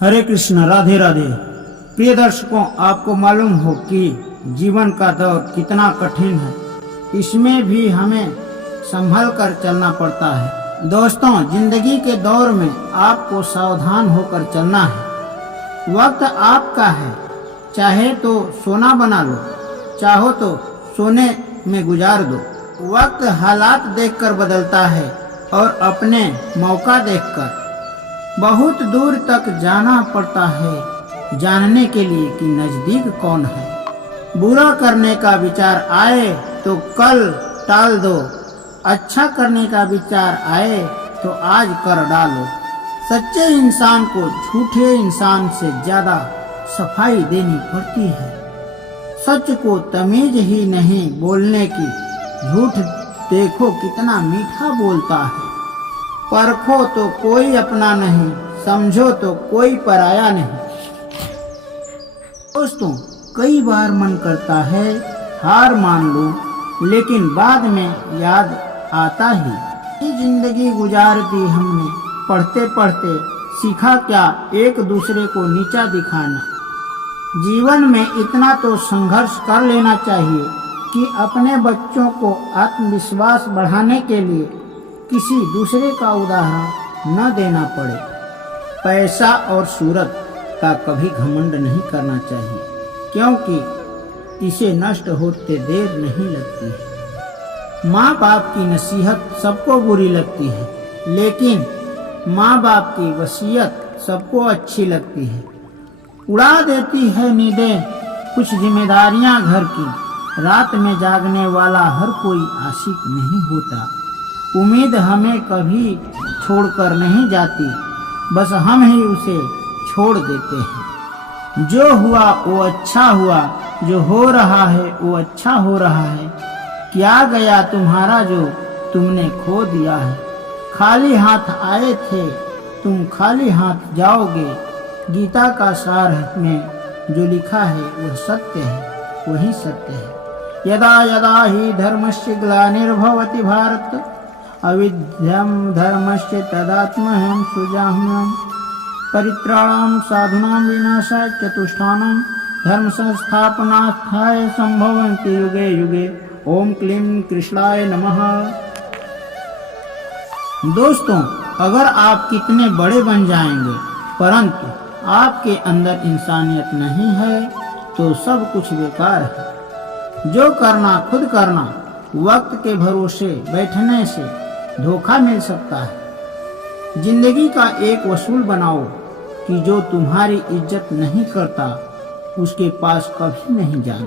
हरे कृष्ण, राधे राधे। प्रिय दर्शकों, आपको मालूम हो कि जीवन का दौर कितना कठिन है। इसमें भी हमें संभल कर चलना पड़ता है। दोस्तों, जिंदगी के दौर में आपको सावधान होकर चलना है। वक्त आपका है, चाहे तो सोना बना लो, चाहो तो सोने में गुजार दो। वक्त हालात देखकर बदलता है और अपने मौका देखकर। बहुत दूर तक जाना पड़ता है जानने के लिए कि नजदीक कौन है। बुरा करने का विचार आए तो कल टाल दो, अच्छा करने का विचार आए तो आज कर डालो। सच्चे इंसान को झूठे इंसान से ज्यादा सफाई देनी पड़ती है। सच को तमीज ही नहीं बोलने की, झूठ देखो कितना मीठा बोलता है। परखो तो कोई अपना नहीं, समझो तो कोई पराया नहीं। दोस्तों, कई बार मन करता है हार मान लो, लेकिन बाद में याद आता ही ये जिंदगी गुजार दी हमने। पढ़ते पढ़ते सीखा क्या एक दूसरे को नीचा दिखाना। जीवन में इतना तो संघर्ष कर लेना चाहिए कि अपने बच्चों को आत्मविश्वास बढ़ाने के लिए किसी दूसरे का उदाहरण न देना पड़े। पैसा और शोहरत का कभी घमंड नहीं करना चाहिए, क्योंकि इसे नष्ट होते देर नहीं लगती है। माँ बाप की नसीहत सबको बुरी लगती है, लेकिन माँ बाप की वसीयत सबको अच्छी लगती है। उड़ा देती है नींदें कुछ जिम्मेदारियां घर की। रात में जागने वाला हर कोई आशिक नहीं होता। उम्मीद हमें कभी छोड़कर नहीं जाती, बस हम ही उसे छोड़ देते हैं। जो हुआ वो अच्छा हुआ, जो हो रहा है वो अच्छा हो रहा है। क्या गया तुम्हारा जो तुमने खो दिया है। खाली हाथ आए थे तुम खाली हाथ जाओगे। गीता का सार में जो लिखा है वह सत्य है, वही सत्य है। यदा यदा ही धर्मस्य ग्लानिर्भवति भारत, अविद्यम धर्मस्य तदात्महं सृजाम्यहम्। परित्राणां साधूनां विनाशाय चतुष्टानां धर्म संस्थापनार्थाय संभवन्ति युगे युगे। ओम क्लीं कृष्णाय नमः। दोस्तों, अगर आप कितने बड़े बन जाएंगे, परंतु आपके अंदर इंसानियत नहीं है तो सब कुछ बेकार है। जो करना खुद करना। वक्त के भरोसे बैठने से धोखा मिल सकता है। जिंदगी का एक वसूल बनाओ कि जो तुम्हारी इज्जत नहीं करता उसके पास कभी नहीं जाना,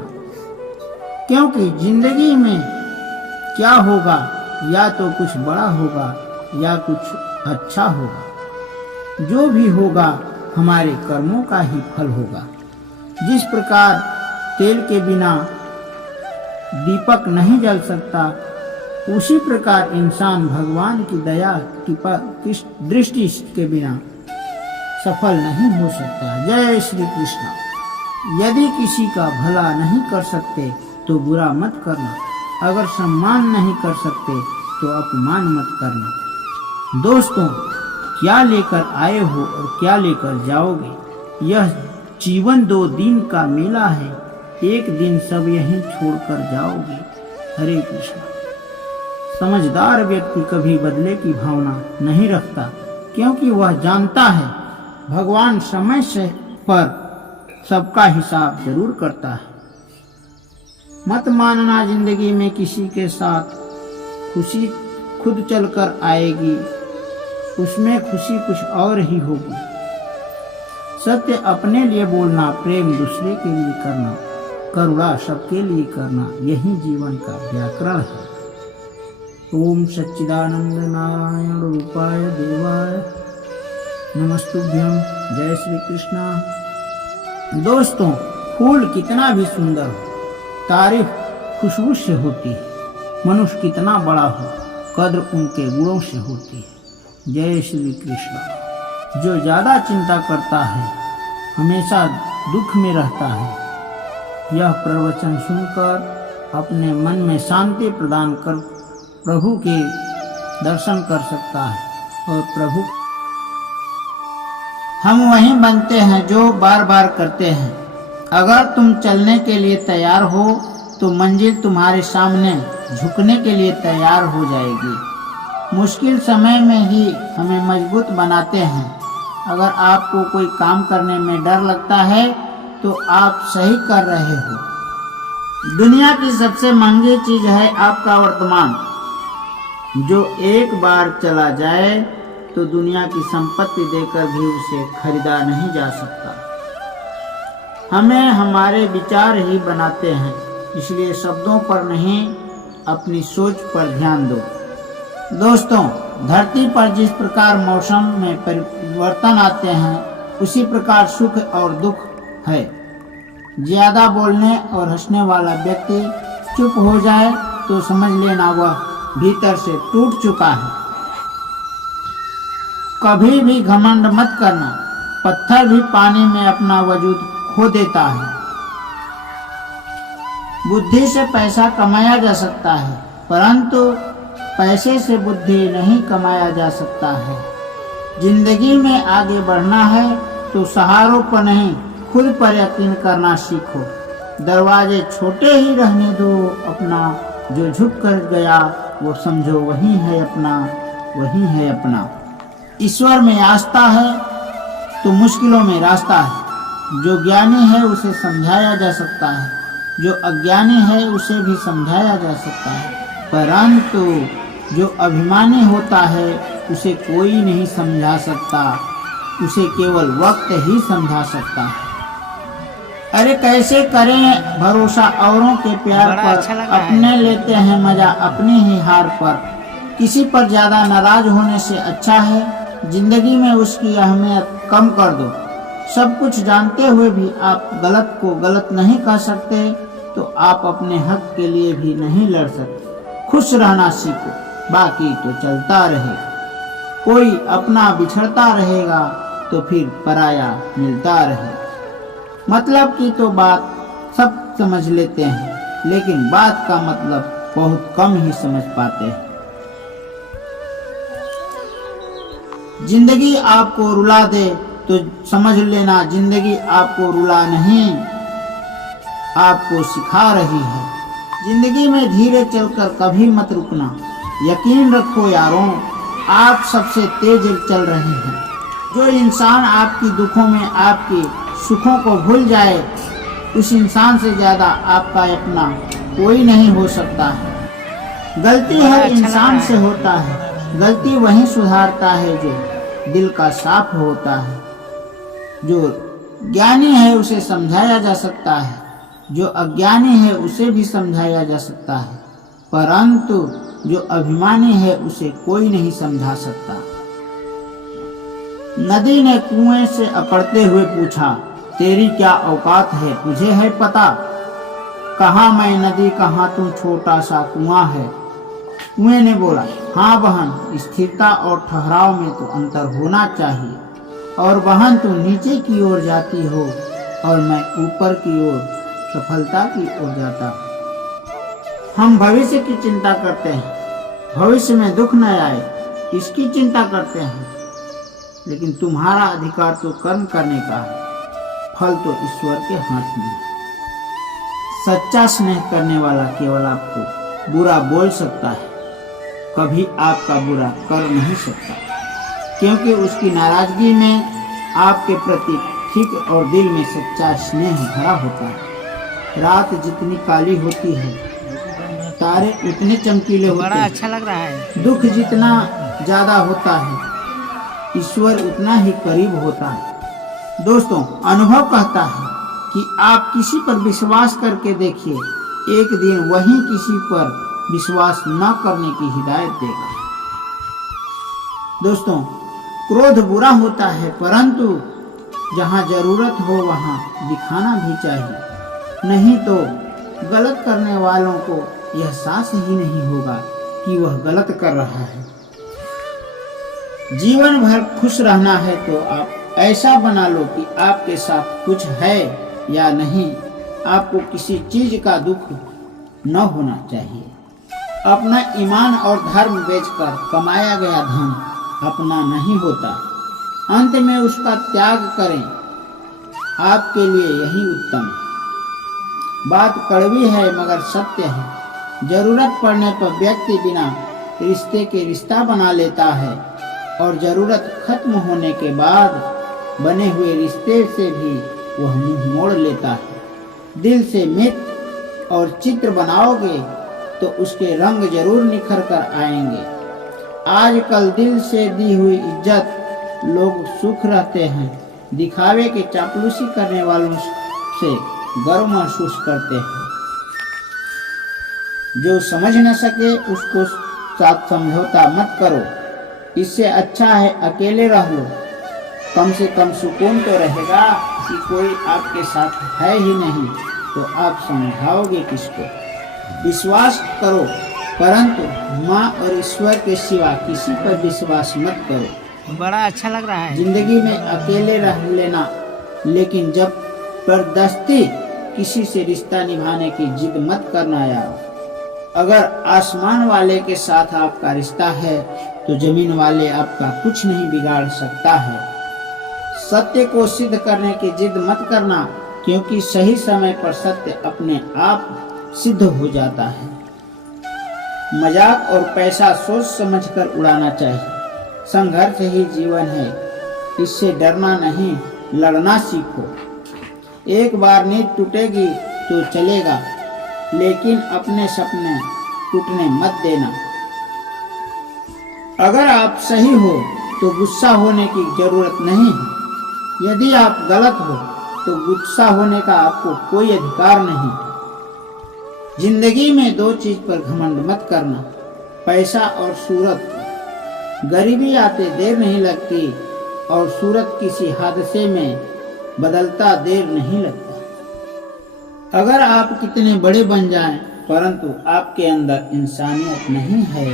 क्योंकि जिंदगी में क्या होगा, या तो कुछ बड़ा होगा या कुछ अच्छा होगा। जो भी होगा हमारे कर्मों का ही फल होगा। जिस प्रकार तेल के बिना दीपक नहीं जल सकता, उसी प्रकार इंसान भगवान की दया की दृष्टि के बिना सफल नहीं हो सकता। जय श्री कृष्ण। यदि किसी का भला नहीं कर सकते तो बुरा मत करना। अगर सम्मान नहीं कर सकते तो अपमान मत करना। दोस्तों, क्या लेकर आए हो और क्या लेकर जाओगे। यह जीवन 2 दिन का मेला है, एक दिन सब यहीं छोड़कर जाओगे। हरे कृष्ण। समझदार व्यक्ति कभी बदले की भावना नहीं रखता, क्योंकि वह जानता है भगवान समय से पर सबका हिसाब जरूर करता है। मत मानना जिंदगी में किसी के साथ खुशी खुद चलकर आएगी, उसमें खुशी कुछ और ही होगी। सत्य अपने लिए बोलना, प्रेम दूसरे के लिए करना, करुणा सबके लिए करना, यही जीवन का व्याकरण है। ओम सच्चिदानंद नारायण रूपाय देवाय नमस्तुभ्यं। जय श्री कृष्ण। दोस्तों, फूल कितना भी सुंदर हो, तारीफ खुशबू से होती है। मनुष्य कितना बड़ा हो, कद्र उनके गुणों से होती है। जय श्री कृष्ण। जो ज्यादा चिंता करता है हमेशा दुख में रहता है। यह प्रवचन सुनकर अपने मन में शांति प्रदान कर प्रभु के दर्शन कर सकता है और प्रभु हम वही बनते हैं जो बार बार करते हैं। अगर तुम चलने के लिए तैयार हो तो मंजिल तुम्हारे सामने झुकने के लिए तैयार हो जाएगी। मुश्किल समय में ही हमें मजबूत बनाते हैं। अगर आपको कोई काम करने में डर लगता है तो आप सही कर रहे हो। दुनिया की सबसे महंगी चीज है आपका वर्तमान, जो एक बार चला जाए तो दुनिया की संपत्ति देकर भी उसे खरीदा नहीं जा सकता। हमें हमारे विचार ही बनाते हैं, इसलिए शब्दों पर नहीं अपनी सोच पर ध्यान दो। दोस्तों, धरती पर जिस प्रकार मौसम में परिवर्तन आते हैं उसी प्रकार सुख और दुख है। ज्यादा बोलने और हंसने वाला व्यक्ति चुप हो जाए तो समझ लेना वह भीतर से टूट चुका है। कभी भी घमंड मत करना, पत्थर भी पानी में अपना वजूद खो देता है। बुद्धि से पैसा कमाया जा सकता है, परंतु पैसे से बुद्धि नहीं कमाया जा सकता है। जिंदगी में आगे बढ़ना है तो सहारों पर नहीं, खुद पर यकीन करना सीखो। दरवाजे छोटे ही रहने दो अपना, जो झुक कर गया वो समझो वही है अपना, वही है अपना। ईश्वर में आस्था है तो मुश्किलों में रास्ता है। जो ज्ञानी है उसे समझाया जा सकता है, जो अज्ञानी है उसे भी समझाया जा सकता है, परंतु जो अभिमानी होता है उसे कोई नहीं समझा सकता, उसे केवल वक्त ही समझा सकता है। अरे कैसे करें भरोसा औरों के प्यार पर, अच्छा अपने लेते हैं मजा अपनी ही हार पर। किसी पर ज्यादा नाराज होने से अच्छा है जिंदगी में उसकी अहमियत कम कर दो। सब कुछ जानते हुए भी आप गलत को गलत नहीं कह सकते तो आप अपने हक के लिए भी नहीं लड़ सकते। खुश रहना सीखो, बाकी तो चलता रहे। कोई अपना बिछड़ता रहेगा तो फिर पराया मिलता रहे। मतलब की तो बात सब समझ लेते हैं, लेकिन बात का मतलब बहुत कम ही समझ पाते हैं। जिंदगी आपको रुला दे तो समझ लेना जिंदगी आपको रुला नहीं, आपको सिखा रही है। जिंदगी में धीरे चलकर कभी मत रुकना। यकीन रखो यारों, आप सबसे तेज चल रहे हैं। जो इंसान आपकी दुखों में आपके सुखों को भूल जाए, उस इंसान से ज्यादा आपका अपना कोई नहीं हो सकता है। गलती हर इंसान से होता है, गलती वही सुधारता है जो दिल का साफ होता है। जो ज्ञानी है उसे समझाया जा सकता है, जो अज्ञानी है उसे भी समझाया जा सकता है, परंतु जो अभिमानी है उसे कोई नहीं समझा सकता। नदी ने कुएं से अकड़ते हुए पूछा, तेरी क्या औकात है, तुझे है पता? कहाँ मैं नदी, कहाँ तू छोटा सा कुआं है। कुएं ने बोला, हाँ बहन, स्थिरता और ठहराव में तो अंतर होना चाहिए। और बहन तू नीचे की ओर जाती हो और मैं ऊपर की ओर सफलता की ओर जाता हूँ। हम भविष्य की चिंता करते हैं, भविष्य में दुख न आए इसकी चिंता करते हैं, लेकिन तुम्हारा अधिकार तो कर्म करने का है, फल तो ईश्वर के हाथ में है। सच्चा स्नेह करने वाला केवल आपको बुरा बोल सकता है, कभी आपका बुरा कर नहीं सकता, क्योंकि उसकी नाराजगी में आपके प्रति ठीक और दिल में सच्चा स्नेह भरा होता है। रात जितनी काली होती है, तारे उतने चमकीले होते हैं। बड़ा अच्छा लग रहा है। दुख जितना ज्यादा होता है, ईश्वर उतना ही करीब होता है। दोस्तों, अनुभव कहता है कि आप किसी पर विश्वास करके देखिए, एक दिन वही किसी पर विश्वास न करने की हिदायत देगा। दोस्तों, क्रोध बुरा होता है, परंतु जहाँ जरूरत हो वहाँ दिखाना भी चाहिए, नहीं तो गलत करने वालों को यह एहसास ही नहीं होगा कि वह गलत कर रहा है। जीवन भर खुश रहना है तो आप ऐसा बना लो कि आपके साथ कुछ है या नहीं, आपको किसी चीज का दुख न होना चाहिए। अपना ईमान और धर्म बेचकर कमाया गया धन अपना नहीं होता। अंत में उसका त्याग करें, आपके लिए यही उत्तम है। बात कड़वी है मगर सत्य है। जरूरत पड़ने पर व्यक्ति बिना रिश्ते के रिश्ता बना लेता है और जरूरत खत्म होने के बाद बने हुए रिश्ते से भी वह मुंह मोड़ लेता है। दिल से मित्र और चित्र बनाओगे तो उसके रंग जरूर निखर कर आएंगे। आजकल दिल से दी हुई इज्जत लोग सुख रहते हैं, दिखावे के चापलूसी करने वालों से गर्व महसूस करते हैं। जो समझ न सके उसको साथ समझौता मत करो, इससे अच्छा है अकेले रह लो। कम से कम सुकून तो रहेगा कि कोई आपके साथ है ही नहीं, तो आप समझाओगे किसको। विश्वास करो परंतु माँ और ईश्वर के सिवा किसी पर विश्वास मत करो। बड़ा अच्छा लग रहा है। जिंदगी में अकेले रह लेना, लेकिन जब जबरदस्ती किसी से रिश्ता निभाने की जिद मत करना यार। अगर आसमान वाले के साथ आपका रिश्ता है तो जमीन वाले आपका कुछ नहीं बिगाड़ सकता है। सत्य को सिद्ध करने की जिद मत करना, क्योंकि सही समय पर सत्य अपने आप सिद्ध हो जाता है। मजाक और पैसा सोच समझकर उड़ाना चाहिए। संघर्ष ही जीवन है, इससे डरना नहीं लड़ना सीखो। एक बार नींद टूटेगी तो चलेगा, लेकिन अपने सपने टूटने मत देना। अगर आप सही हो तो गुस्सा होने की जरूरत नहीं है। यदि आप गलत हो तो गुस्सा होने का आपको कोई अधिकार नहीं। जिंदगी में दो चीज पर घमंड मत करना, पैसा और सूरत। गरीबी आते देर नहीं लगती और सूरत किसी हादसे में बदलता देर नहीं लगता। अगर आप कितने बड़े बन जाएं, परंतु आपके अंदर इंसानियत नहीं है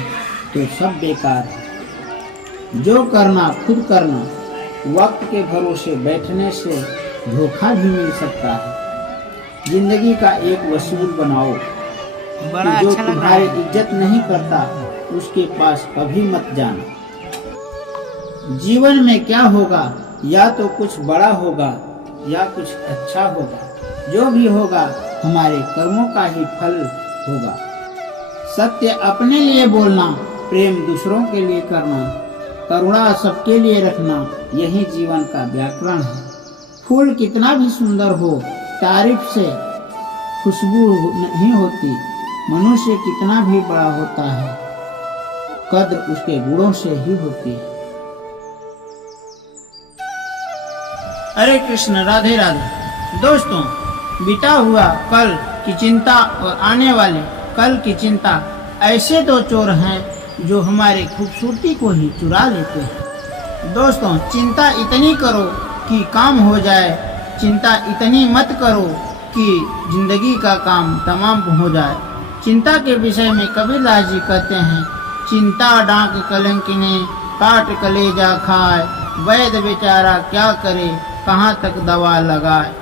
तो सब बेकार है। जो करना खुद करना। वक्त के भरोसे बैठने से धोखा भी मिल सकता है। जिंदगी का एक वसूल बनाओ। बड़ा जो अच्छा लग रहा तुम्हारी है। इज्जत नहीं करता उसके पास कभी मत जाना। जीवन में क्या होगा, या तो कुछ बड़ा होगा या कुछ अच्छा होगा। जो भी होगा हमारे कर्मों का ही फल होगा। सत्य अपने लिए बोलना, प्रेम दूसरों के लिए करना, करुणा सबके लिए रखना, यही जीवन का व्याकरण है। फूल कितना भी सुंदर हो, तारीफ से खुशबू नहीं होती। मनुष्य कितना भी बड़ा होता है, कद्र उसके गुणों से ही होती है। हरे कृष्ण, राधे राधे। दोस्तों, बीता हुआ कल की चिंता और आने वाले कल की चिंता ऐसे दो चोर हैं जो हमारे खूबसूरती को ही चुरा लेते हैं। दोस्तों, चिंता इतनी करो कि काम हो जाए, चिंता इतनी मत करो कि जिंदगी का काम तमाम हो जाए। चिंता के विषय में कबीरदास जी कहते हैं, चिंता डांक कलंकिनी काट कलेजा खाए, वैद्य बेचारा क्या करे कहाँ तक दवा लगाए।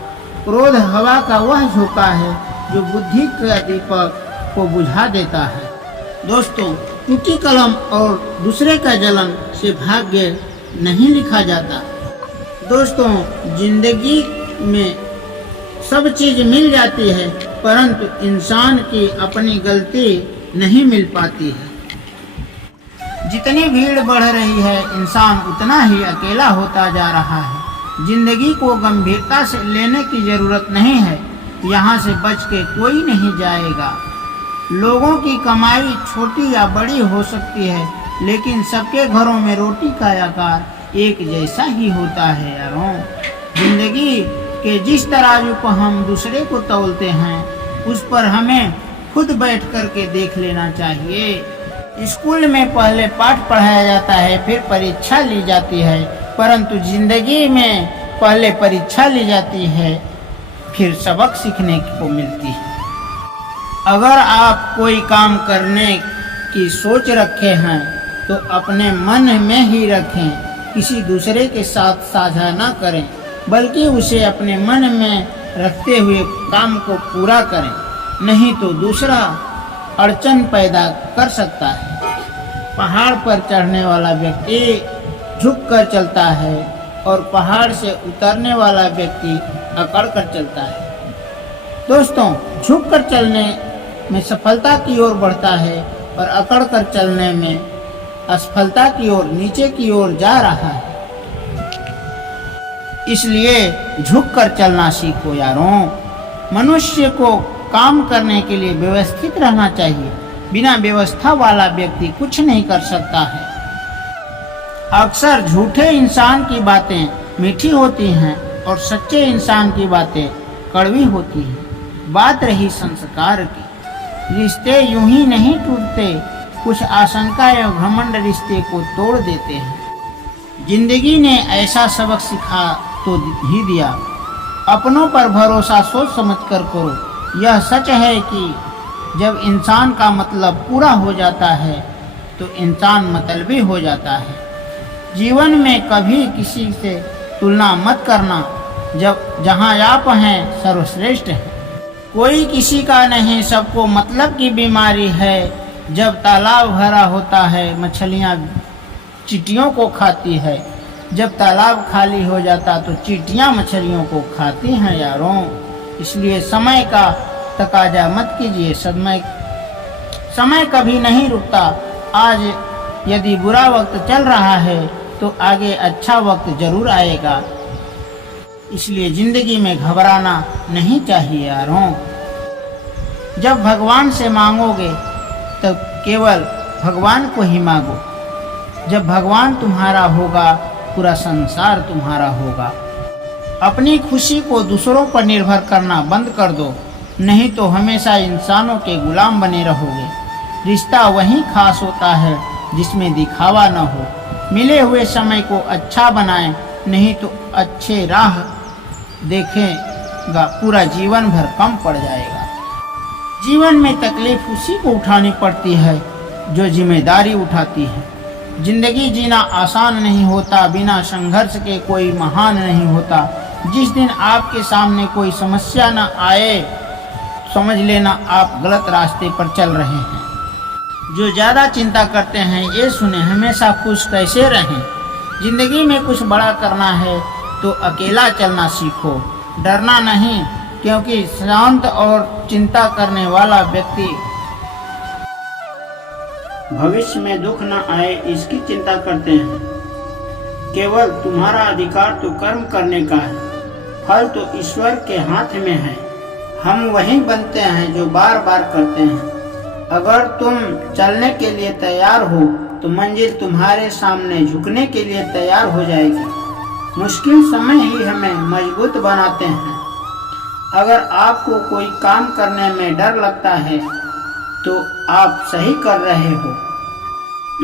क्रोध हवा का वह झोंका है जो बुद्धि का दीपक को बुझा देता है। दोस्तों, टूटी कलम और दूसरे का जलन से भाग्य नहीं लिखा जाता। दोस्तों, जिंदगी में सब चीज मिल जाती है, परंतु इंसान की अपनी गलती नहीं मिल पाती है। जितनी भीड़ बढ़ रही है, इंसान उतना ही अकेला होता जा रहा है। जिंदगी को गंभीरता से लेने की जरूरत नहीं है, यहाँ से बच के कोई नहीं जाएगा। लोगों की कमाई छोटी या बड़ी हो सकती है, लेकिन सबके घरों में रोटी का आकार एक जैसा ही होता है यारों। जिंदगी के जिस तराजू को हम दूसरे को तौलते हैं, उस पर हमें खुद बैठ कर के देख लेना चाहिए। स्कूल में पहले पाठ पढ़ाया जाता है, फिर परीक्षा ली जाती है, परंतु जिंदगी में पहले परीक्षा ली जाती है, फिर सबक सीखने को मिलती है। अगर आप कोई काम करने की सोच रखे हैं तो अपने मन में ही रखें, किसी दूसरे के साथ साझा न करें, बल्कि उसे अपने मन में रखते हुए काम को पूरा करें, नहीं तो दूसरा अड़चन पैदा कर सकता है। पहाड़ पर चढ़ने वाला व्यक्ति झुक कर चलता है, और पहाड़ से उतरने वाला व्यक्ति अकड़ कर चलता है। दोस्तों, झुक कर चलने में सफलता की ओर बढ़ता है और अकड़ कर चलने में असफलता की ओर, नीचे की ओर जा रहा है। इसलिए झुक कर चलना सीखो यारों। मनुष्य को काम करने के लिए व्यवस्थित रहना चाहिए। बिना व्यवस्था वाला व्यक्ति कुछ नहीं कर सकता है। अक्सर झूठे इंसान की बातें मीठी होती हैं और सच्चे इंसान की बातें कड़वी होती हैं। बात रही संस्कार की, रिश्ते यूं ही नहीं टूटते, कुछ आशंका एवं घमंड रिश्ते को तोड़ देते हैं। जिंदगी ने ऐसा सबक सिखा तो ही दिया, अपनों पर भरोसा सोच समझ कर करो। यह सच है कि जब इंसान का मतलब पूरा हो जाता है तो इंसान मतलबी हो जाता है। जीवन में कभी किसी से तुलना मत करना, जब जहाँ आप हैं सर्वश्रेष्ठ है। कोई किसी का नहीं, सबको मतलब की बीमारी है। जब तालाब भरा होता है मछलियाँ चींटियों को खाती है, जब तालाब खाली हो जाता तो चींटियाँ मछलियों को खाती हैं यारों। इसलिए समय का तकाजा मत कीजिए, समय कभी नहीं रुकता। आज यदि बुरा वक्त चल रहा है तो आगे अच्छा वक्त जरूर आएगा। इसलिए जिंदगी में घबराना नहीं चाहिए यारों। जब भगवान से मांगोगे तब केवल भगवान को ही मांगो। जब भगवान तुम्हारा होगा पूरा संसार तुम्हारा होगा। अपनी खुशी को दूसरों पर निर्भर करना बंद कर दो, नहीं तो हमेशा इंसानों के गुलाम बने रहोगे। रिश्ता वही खास होता है जिसमें दिखावा न हो। मिले हुए समय को अच्छा बनाएं, नहीं तो अच्छे राह देखेगा पूरा जीवन भर कम पड़ जाएगा। जीवन में तकलीफ उसी को उठानी पड़ती है जो जिम्मेदारी उठाती है। जिंदगी जीना आसान नहीं होता, बिना संघर्ष के कोई महान नहीं होता। जिस दिन आपके सामने कोई समस्या न आए, समझ लेना आप गलत रास्ते पर चल रहे हैं। जो ज़्यादा चिंता करते हैं ये सुने, हमेशा खुश कैसे रहें। जिंदगी में कुछ बड़ा करना है तो अकेला चलना सीखो, डरना नहीं, क्योंकि शांत और चिंता करने वाला व्यक्ति भविष्य में दुख न आए इसकी चिंता करते हैं। केवल तुम्हारा अधिकार तो कर्म करने का है, फल तो ईश्वर के हाथ में है। हम वही बनते हैं जो बार बार करते हैं। अगर तुम चलने के लिए तैयार हो तो मंजिल तुम्हारे सामने झुकने के लिए तैयार हो जाएगी। मुश्किल समय ही हमें मजबूत बनाते हैं। अगर आपको कोई काम करने में डर लगता है तो आप सही कर रहे हो।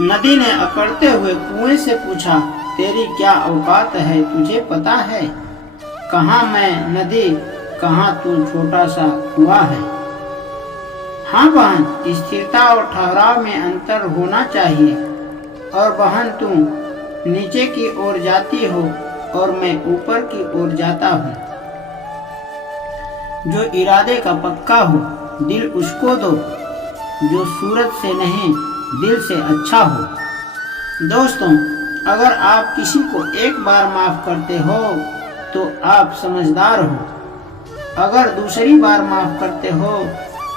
नदी ने अकड़ते हुए कुएं से पूछा, तेरी क्या औकात है, तुझे पता है? कहाँ मैं नदी, कहाँ तू छोटा सा कुआं है। हाँ बहन, स्थिरता और ठहराव में अंतर होना चाहिए। और बहन, तुम नीचे की ओर जाती हो और मैं ऊपर की ओर जाता हूँ। जो इरादे का पक्का हो दिल उसको दो, जो सूरत से नहीं दिल से अच्छा हो। दोस्तों, अगर आप किसी को एक बार माफ करते हो तो आप समझदार हो। अगर दूसरी बार माफ करते हो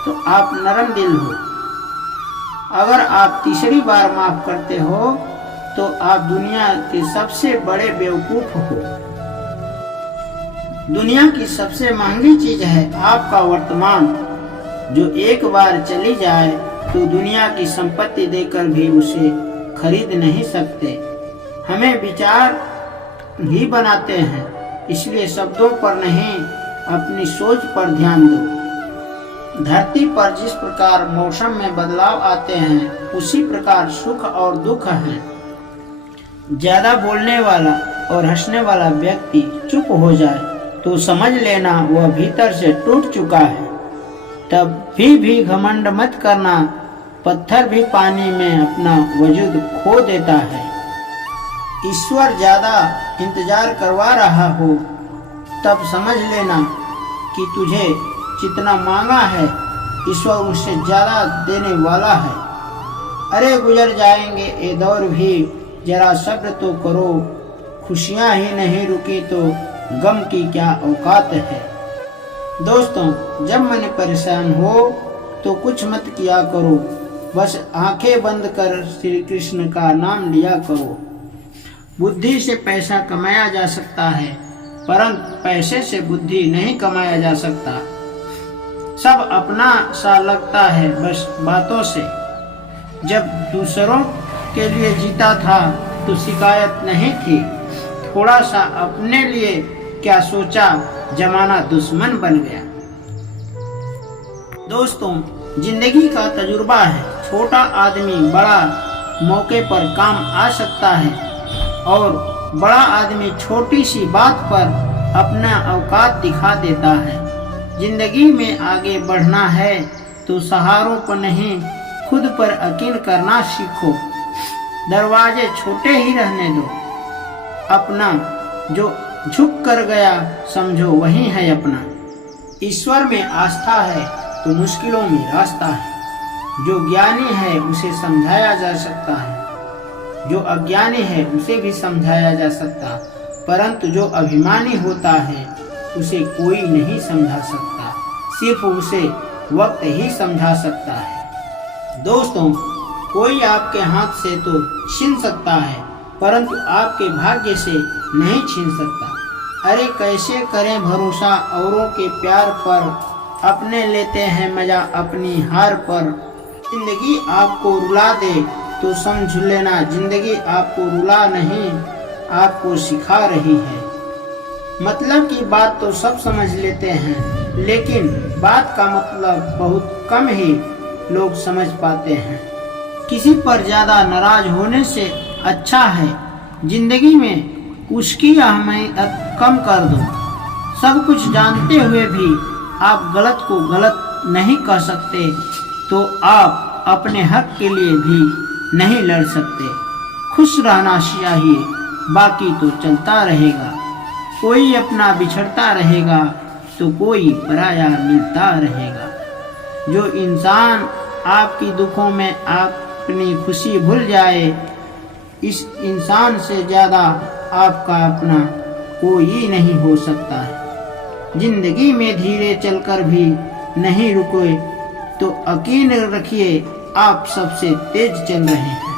तो आप नरम दिल हो। अगर आप तीसरी बार माफ करते हो तो आप दुनिया के सबसे बड़े बेवकूफ हो। दुनिया की सबसे महंगी चीज है आपका वर्तमान, जो एक बार चली जाए तो दुनिया की संपत्ति देकर भी उसे खरीद नहीं सकते। हमें विचार ही बनाते हैं, इसलिए शब्दों पर नहीं अपनी सोच पर ध्यान दो। धरती पर जिस प्रकार मौसम में बदलाव आते हैं उसी प्रकार सुख और दुख हैं। ज्यादा बोलने वाला और हंसने वाला व्यक्ति चुप हो जाए तो समझ लेना वह भीतर से टूट चुका है। तब भी घमंड मत करना, पत्थर भी पानी में अपना वजूद खो देता है। ईश्वर ज्यादा इंतजार करवा रहा हो तब समझ लेना कि तुझे जितना मांगा है ईश्वर उससे ज्यादा देने वाला है। अरे गुजर जाएंगे ये दौर भी, जरा सब्र तो करो, खुशियाँ ही नहीं रुकी तो गम की क्या औकात है। दोस्तों, जब मन परेशान हो तो कुछ मत किया करो, बस आंखें बंद कर श्री कृष्ण का नाम लिया करो। बुद्धि से पैसा कमाया जा सकता है, परंतु पैसे से बुद्धि नहीं कमाया जा सकता। सब अपना सा लगता है बस बातों से। जब दूसरों के लिए जीता था तो शिकायत नहीं थी, थोड़ा सा अपने लिए क्या सोचा, जमाना दुश्मन बन गया। दोस्तों, जिंदगी का तजुर्बा है, छोटा आदमी बड़ा मौके पर काम आ सकता है और बड़ा आदमी छोटी सी बात पर अपना औकात दिखा देता है। जिंदगी में आगे बढ़ना है तो सहारों पर नहीं, खुद पर यकीन करना सीखो। दरवाजे छोटे ही रहने दो, अपना जो झुक कर गया समझो वही है अपना। ईश्वर में आस्था है तो मुश्किलों में रास्ता है। जो ज्ञानी है उसे समझाया जा सकता है, जो अज्ञानी है उसे भी समझाया जा सकता, परंतु जो अभिमानी होता है उसे कोई नहीं समझा सकता, सिर्फ उसे वक्त ही समझा सकता है। दोस्तों, कोई आपके हाथ से तो छीन सकता है, परंतु आपके भाग्य से नहीं छीन सकता। अरे कैसे करें भरोसा औरों के प्यार पर, अपने लेते हैं मजा अपनी हार पर। जिंदगी आपको रुला दे तो समझ लेना जिंदगी आपको रुला नहीं, आपको सिखा रही है। मतलब की बात तो सब समझ लेते हैं, लेकिन बात का मतलब बहुत कम ही लोग समझ पाते हैं। किसी पर ज्यादा नाराज होने से अच्छा है जिंदगी में उसकी अहमियत कम कर दो। सब कुछ जानते हुए भी आप गलत को गलत नहीं कह सकते तो आप अपने हक के लिए भी नहीं लड़ सकते। खुश रहना चाहिए, बाकी तो चलता रहेगा। कोई अपना बिछड़ता रहेगा तो कोई पराया मिलता रहेगा। जो इंसान आपकी दुखों में अपनी खुशी भूल जाए, इस इंसान से ज्यादा आपका अपना कोई नहीं हो सकता है। जिंदगी में धीरे चलकर भी नहीं रुके तो यकीन रखिए आप सबसे तेज चल रहे हैं।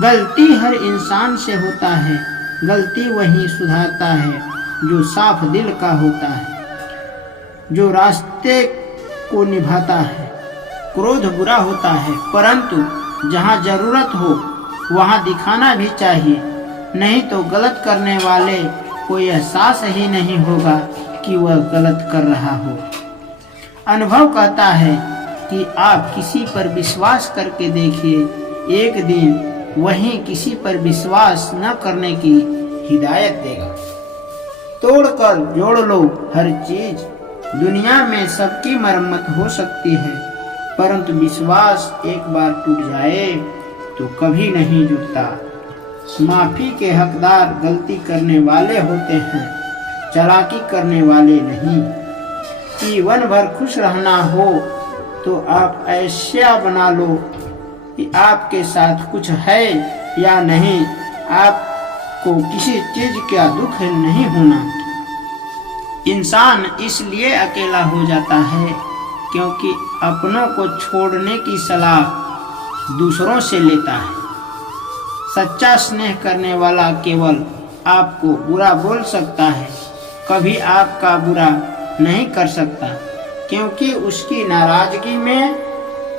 गलती हर इंसान से होता है, गलती वही सुधारता है जो साफ दिल का होता है, जो रास्ते को निभाता है। क्रोध बुरा होता है, परंतु जहाँ जरूरत हो वहाँ दिखाना भी चाहिए, नहीं तो गलत करने वाले को एहसास ही नहीं होगा कि वह गलत कर रहा हो। अनुभव कहता है कि आप किसी पर विश्वास करके देखिए, एक दिन वही किसी पर विश्वास न करने की हिदायत देगा। तोड़कर जोड़ लो हर चीज, दुनिया में सबकी मरम्मत हो सकती है, परंतु विश्वास एक बार टूट जाए तो कभी नहीं जुड़ता। माफी के हकदार गलती करने वाले होते हैं, चालाकी करने वाले नहीं। जीवन भर खुश रहना हो तो आप ऐसा बना लो कि आपके साथ कुछ है या नहीं, आपको किसी चीज का दुख नहीं होना। इंसान इसलिए अकेला हो जाता है क्योंकि अपनों को छोड़ने की सलाह दूसरों से लेता है। सच्चा स्नेह करने वाला केवल आपको बुरा बोल सकता है, कभी आपका बुरा नहीं कर सकता, क्योंकि उसकी नाराजगी में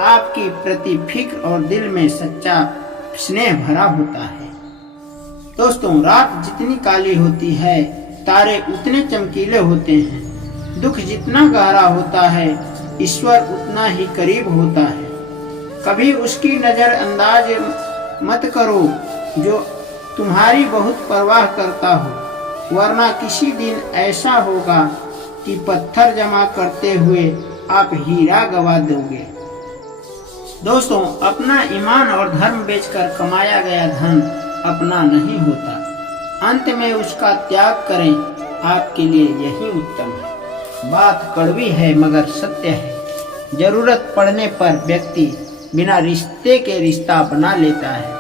आपकी प्रति फिक्र और दिल में सच्चा स्नेह भरा होता है। दोस्तों, रात जितनी काली होती है तारे उतने चमकीले होते हैं। दुख जितना गहरा होता है ईश्वर उतना ही करीब होता है। कभी उसकी नजरअंदाज मत करो जो तुम्हारी बहुत परवाह करता हो, वरना किसी दिन ऐसा होगा कि पत्थर जमा करते हुए आप हीरा गवा दोगे। दोस्तों, अपना ईमान और धर्म बेचकर कमाया गया धन अपना नहीं होता, अंत में उसका त्याग करें, आपके लिए यही उत्तम है। बात कड़वी है मगर सत्य है। जरूरत पड़ने पर व्यक्ति बिना रिश्ते के रिश्ता बना लेता है।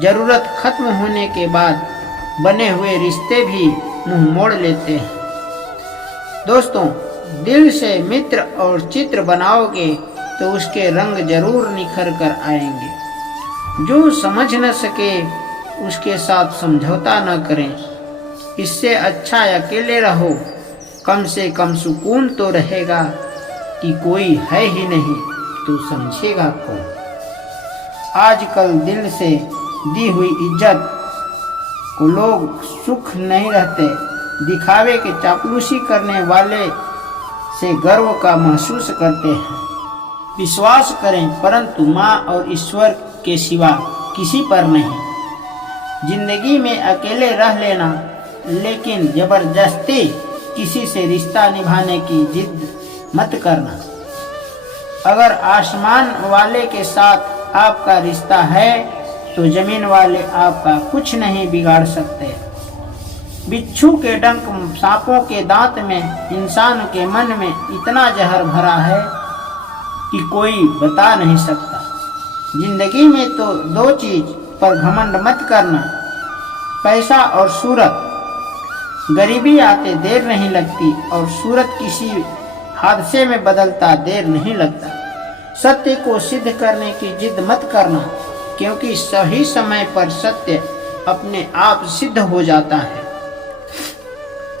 जरूरत खत्म होने के बाद बने हुए रिश्ते भी मुंह मोड़ लेते हैं। दोस्तों, दिल से मित्र और चित्र बनाओगे तो उसके रंग जरूर निखर कर आएंगे। जो समझ न सके उसके साथ समझौता न करें। इससे अच्छा अकेले रहो, कम से कम सुकून तो रहेगा कि कोई है ही नहीं तो समझेगा कौन। आजकल दिल से दी हुई इज्जत को लोग सुख नहीं रहते, दिखावे के चापलूसी करने वाले से गर्व का महसूस करते हैं। विश्वास करें, परंतु माँ और ईश्वर के सिवा किसी पर नहीं। जिंदगी में अकेले रह लेना, लेकिन जबरदस्ती किसी से रिश्ता निभाने की जिद मत करना। अगर आसमान वाले के साथ आपका रिश्ता है तो जमीन वाले आपका कुछ नहीं बिगाड़ सकते। बिच्छू के डंक, सांपों के दांत में, इंसान के मन में इतना जहर भरा है कि कोई बता नहीं सकता। जिंदगी में तो दो चीज पर घमंड मत करना, पैसा और सूरत। गरीबी आते देर नहीं लगती और सूरत किसी हादसे में बदलता देर नहीं लगता। सत्य को सिद्ध करने की जिद मत करना, क्योंकि सही समय पर सत्य अपने आप सिद्ध हो जाता है।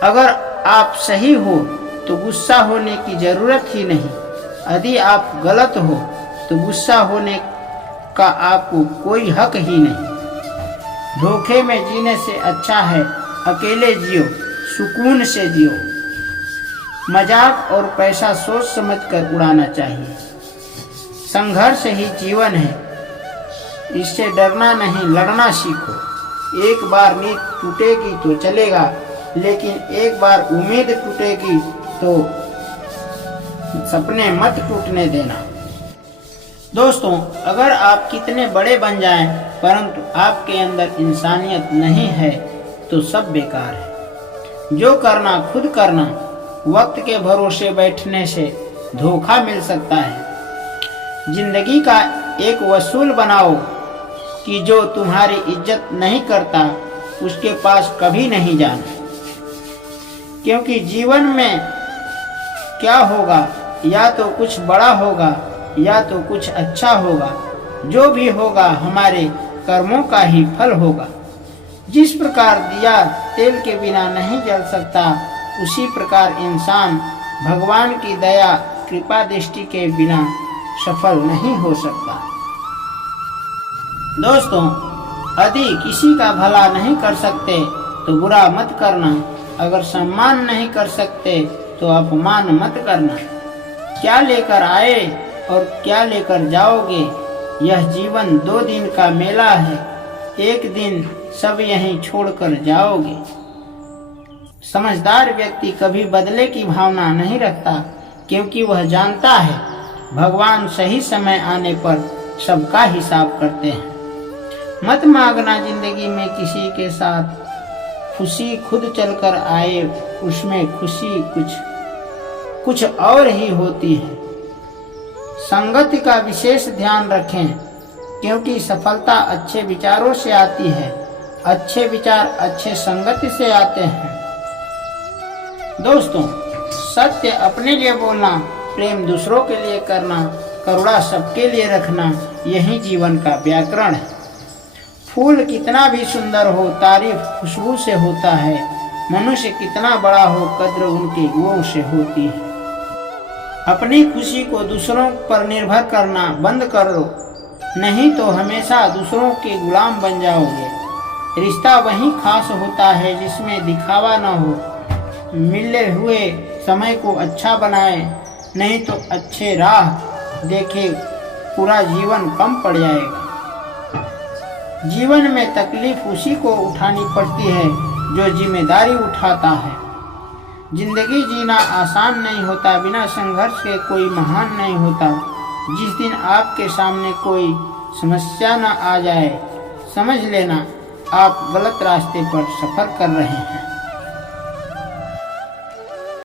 अगर आप सही हो तो गुस्सा होने की जरूरत ही नहीं। यदि आप गलत हो तो गुस्सा होने का आपको कोई हक ही नहीं। धोखे में जीने से अच्छा है अकेले जियो, सुकून से जियो। मजाक और पैसा सोच समझकर उड़ाना चाहिए। संघर्ष ही जीवन है, इससे डरना नहीं, लड़ना सीखो। एक बार नींद टूटेगी तो चलेगा, लेकिन एक बार उम्मीद टूटेगी तो सपने मत टूटने देना। दोस्तों, अगर आप कितने बड़े बन जाएं, परंतु आपके अंदर इंसानियत नहीं है तो सब बेकार है। जो करना खुद करना। वक्त के भरोसे बैठने से धोखा मिल सकता है। जिंदगी का एक वसूल बनाओ कि जो तुम्हारी इज्जत नहीं करता उसके पास कभी नहीं जाना, क्योंकि जीवन में क्या होगा, या तो कुछ बड़ा होगा या तो कुछ अच्छा होगा। जो भी होगा हमारे कर्मों का ही फल होगा। जिस प्रकार दिया तेल के बिना नहीं जल सकता, उसी प्रकार इंसान भगवान की दया कृपा दृष्टि के बिना सफल नहीं हो सकता। दोस्तों, यदि किसी का भला नहीं कर सकते तो बुरा मत करना। अगर सम्मान नहीं कर सकते तो अपमान मत करना। क्या लेकर आए और क्या लेकर जाओगे, यह जीवन 2 दिन का मेला है। एक दिन सब यहीं छोड़कर जाओगे। समझदार व्यक्ति कभी बदले की भावना नहीं रखता, क्योंकि वह जानता है भगवान सही समय आने पर सबका हिसाब करते हैं। मत मांगना जिंदगी में किसी के साथ। खुशी खुद चलकर आए, उसमें खुशी कुछ और ही होती है। संगति का विशेष ध्यान रखें, क्योंकि सफलता अच्छे विचारों से आती है। अच्छे विचार अच्छे संगति से आते हैं। दोस्तों, सत्य अपने लिए बोलना, प्रेम दूसरों के लिए करना, करुणा सबके लिए रखना, यही जीवन का व्याकरण है। फूल कितना भी सुंदर हो, तारीफ खुशबू से होता है। मनुष्य कितना बड़ा हो, कद्र उनके गुणों से होती है। अपनी खुशी को दूसरों पर निर्भर करना बंद कर दो, नहीं तो हमेशा दूसरों के गुलाम बन जाओगे। रिश्ता वही खास होता है जिसमें दिखावा न हो। मिले हुए समय को अच्छा बनाए, नहीं तो अच्छे राह देखे पूरा जीवन कम पड़ जाएगा। जीवन में तकलीफ उसी को उठानी पड़ती है जो जिम्मेदारी उठाता है। जिंदगी जीना आसान नहीं होता, बिना संघर्ष के कोई महान नहीं होता। जिस दिन आपके सामने कोई समस्या न आ जाए, समझ लेना आप गलत रास्ते पर सफर कर रहे हैं।